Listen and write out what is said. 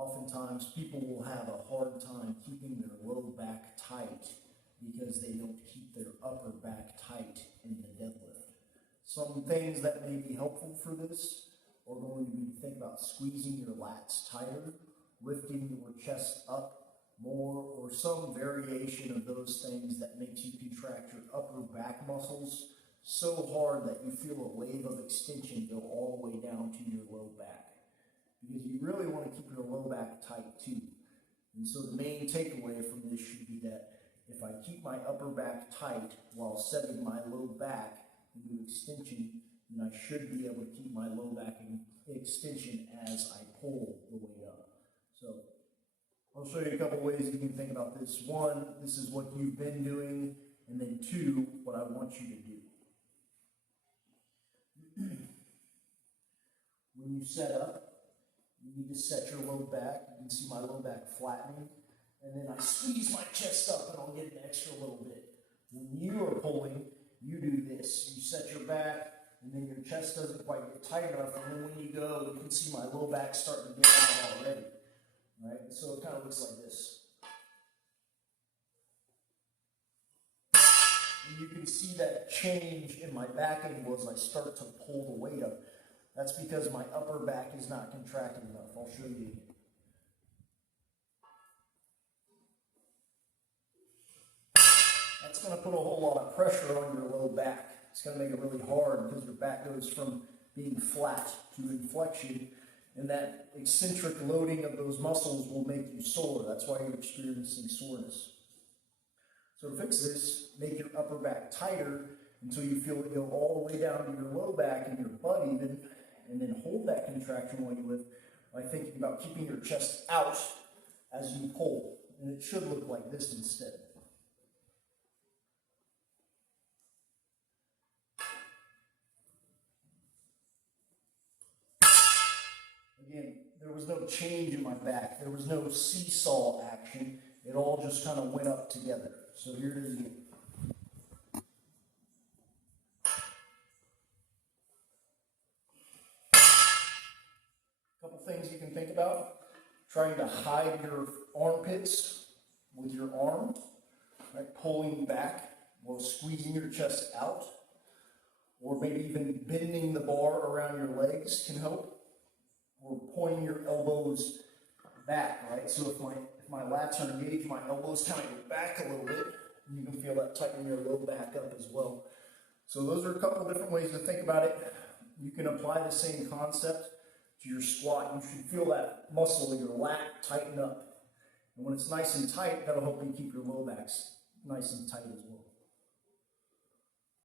oftentimes people will have a hard time keeping their low back tight because they don't keep their upper back tight in the deadlift. Some things that may be helpful for this are going to be to think about squeezing your lats tighter, lifting your chest up more, or some variation of those things that makes you contract your upper back muscles so hard that you feel a wave of extension go all the way down to your low back. Because you really want to keep your low back tight too. And so the main takeaway from this should be that if I keep my upper back tight while setting my low back into extension, then I should be able to keep my low back in extension as I pull the weight up. So I'll show you a couple ways you can think about this. One, this is what you've been doing, and then two, what I want you to do. When you set up, you need to set your low back. You can see my low back flattening. And then I squeeze my chest up and I'll get an extra little bit. When you are pulling, you do this. You set your back, and then your chest doesn't quite get tight enough. And then when you go, you can see my low back starting to get out already. Right? So it kind of looks like this. And you can see that change in my back angle as I start to pull the weight up. That's because my upper back is not contracted enough. I'll show you again. That's going to put a whole lot of pressure on your low back. It's going to make it really hard because your back goes from being flat to inflection, and that eccentric loading of those muscles will make you sore. That's why you're experiencing soreness. So to fix this, make your upper back tighter until you feel it go all the way down to your low back and your butt even, and then hold that contraction while you lift by thinking about keeping your chest out as you pull. And it should look like this instead. Again, there was no change in my back. There was no seesaw action. It all just kind of went up together. So here it is again. A couple things you can think about. Trying to hide your armpits with your arm, right? Pulling back while squeezing your chest out. Or maybe even bending the bar around your legs can help. Or pointing your elbows back, right? So if my lats are engaged, my elbows kind of go back a little bit, and you can feel that tighten your low back up as well. So those are a couple of different ways to think about it. You can apply the same concept to your squat. You should feel that muscle in your lat tighten up. And when it's nice and tight, that'll help you keep your low backs nice and tight as well.